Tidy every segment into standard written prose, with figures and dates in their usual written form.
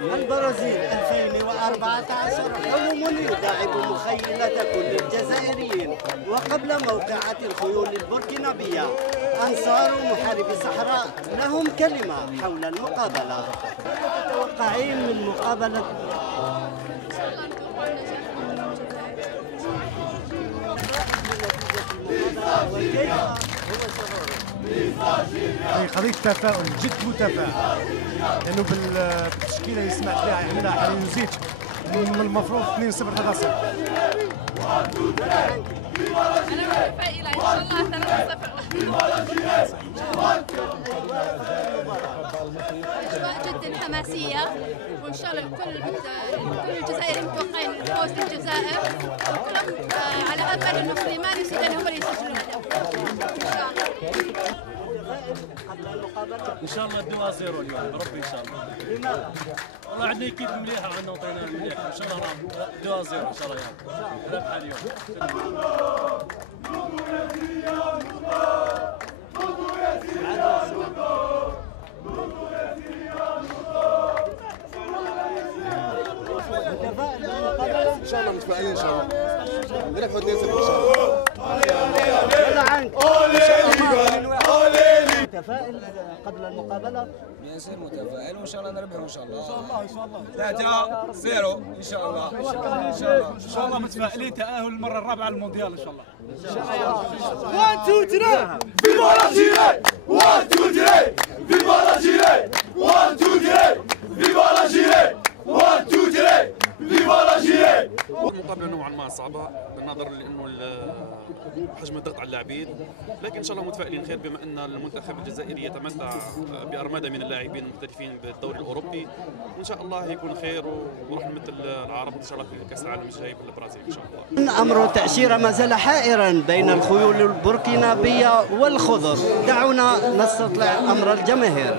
البرازيل 2014 حلم يداعب مخيلة كل الجزائريين. وقبل موقعة الخيول البوركينابية أنصار محاربي الصحراء لهم كلمة حول المقابلة. تتوقعين من مقابلة وكيف هو شعورك؟ هي قضية تفاؤل، جد متفائل، لأنه بالتشكيلة اللي سمعت بها يعملها حاليا زيت من المفروض 2-0 3-0. أنا متفائلة إن شاء الله 3-0. أجواء جدا حماسية، وإن شاء الله كل الجزائريين متوقعين الفوز للجزائر، وكلهم على أمل إنه سليمان وسودان هم اللي يسجلون ان شاء الله 2-0 اليوم بربي ان شاء الله. لماذا؟ والله عندنا اكيد مليحه وعندنا وطننا مليح ان شاء الله 2-0 ان شاء الله ربح اليوم. ان شاء الله متفائلين ان شاء الله نربحوا 2-0 ان شاء الله. يلا عنك. متفائل قبل المقابلة؟ ياسر متفائل وان شاء الله نربحوا ان شاء الله. ان شاء الله ان شاء الله 3-0 ان شاء الله. ان شاء الله ان شاء الله متفائلين تأهل المرة الرابعة للمونديال ان شاء الله. 1 2 3 Viva la Chile! 1 2 3 Viva la Chile! 1 2 3 Viva la Chile! 1 2 3 Viva la Chile! المقابله نوعا ما صعبه بالنظر لانه حجم الضغط على اللاعبين، لكن ان شاء الله متفائلين خير بما ان المنتخب الجزائري يتمتع بارمده من اللاعبين المحترفين بالدوري الاوروبي، وان شاء الله يكون خير وراح نمثل العرب ان شاء الله في كاس العالم الجاي في البرازيل ان شاء الله. أمر التأشيرة ما زال حائرا بين الخيول البوركينابية والخضر. دعونا نستطلع أمر الجماهير.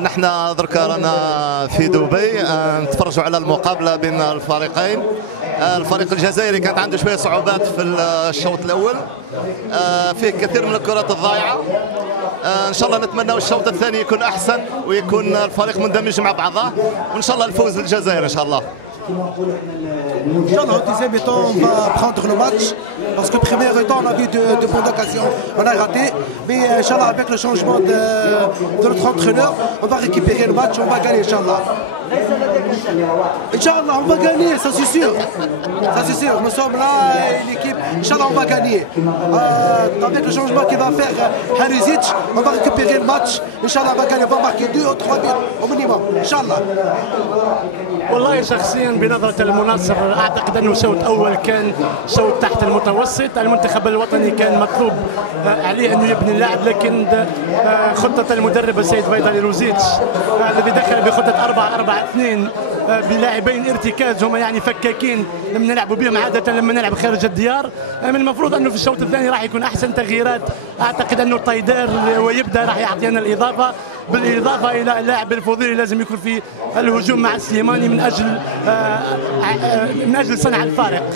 نحن دركا رانا في دبي نتفرجوا على المقابله بين الفريقين. الفريق الجزائري كانت عنده شويه صعوبات في الشوط الاول، فيه كثير من الكرات الضائعه. ان شاء الله نتمنى الشوط الثاني يكون احسن ويكون الفريق مندمج مع بعضه، وان شاء الله الفوز للجزائر ان شاء الله. Inch'Allah, au deuxième temps, on va prendre le match parce que premier temps, on a vu de bonnes occasions, on a raté. Mais Inch'Allah, avec le changement de notre entraîneur, on va récupérer le match, on va gagner, Inch'Allah. Inch'Allah, on va gagner, ça c'est sûr. Ça c'est sûr, nous sommes là et l'équipe, Inch'Allah, on va gagner. Avec le changement qu'il va faire Harizic, on va récupérer le match. Inch'Allah, on va gagner, on va marquer 2 ou 3 buts au minimum, Inch'Allah. والله شخصيا بنظرة المناصر اعتقد انه شوط اول كان شوط تحت المتوسط. المنتخب الوطني كان مطلوب عليه انه يبني اللعب، لكن خطة المدرب السيد فيضالي روزيتش الذي دخل بخطة 4-4-2 بلاعبين ارتكاز هما يعني فكاكين لم نلعبوا بهم عادة لما نلعب خارج الديار. من المفروض انه في الشوط الثاني راح يكون احسن تغييرات. اعتقد انه طيدار ويبدا راح يعطينا الاضافة، بالاضافة الى اللاعب الفضيلي لازم يكون في الهجوم مع السليماني من اجل صنع الفارق.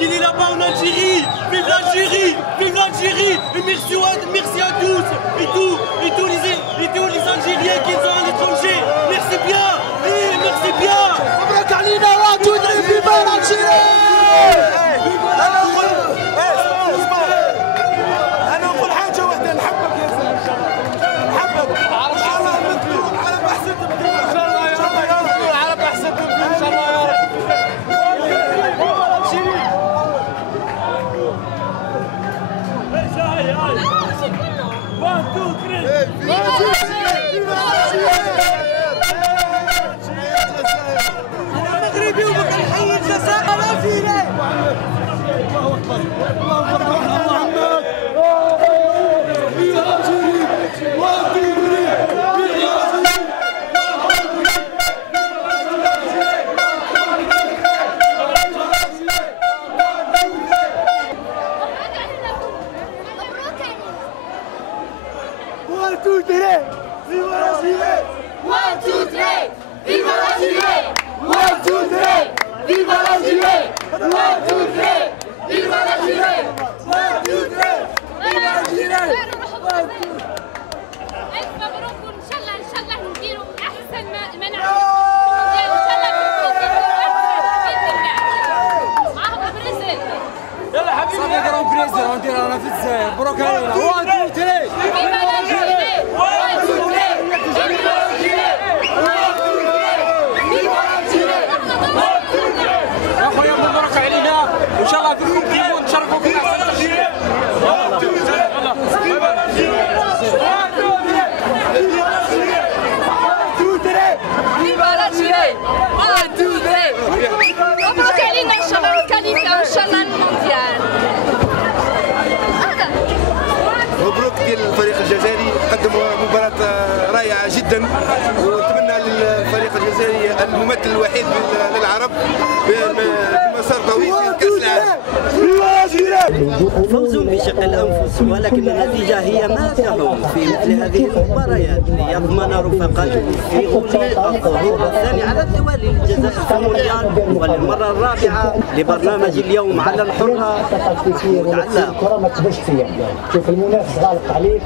Qu'il est là-bas en Algérie, vive l'Algérie, vive l'Algérie, et merci à tous, et tous les Algériens qui sont à l'étranger, merci bien, et merci bien. Vive l'Algérie. مبروك للفريق الجزائري، قدم مباراة رائعة جدا، ونتمنى للفريق الجزائري الممثل الوحيد للعرب بمسار طويل في كأس العالم. فوز بشق الأنفس، ولكن النتيجة هي ما تهم في مثل هذه المباريات ليضمن رفقاته في غول الظهور الثاني على التوالي للجزائر في المونديال، وللمرة الرابعة لبرنامج اليوم على الحرة محمود علاق. الكرة ما تبانش فيها، شوف المنافس غالق عليك.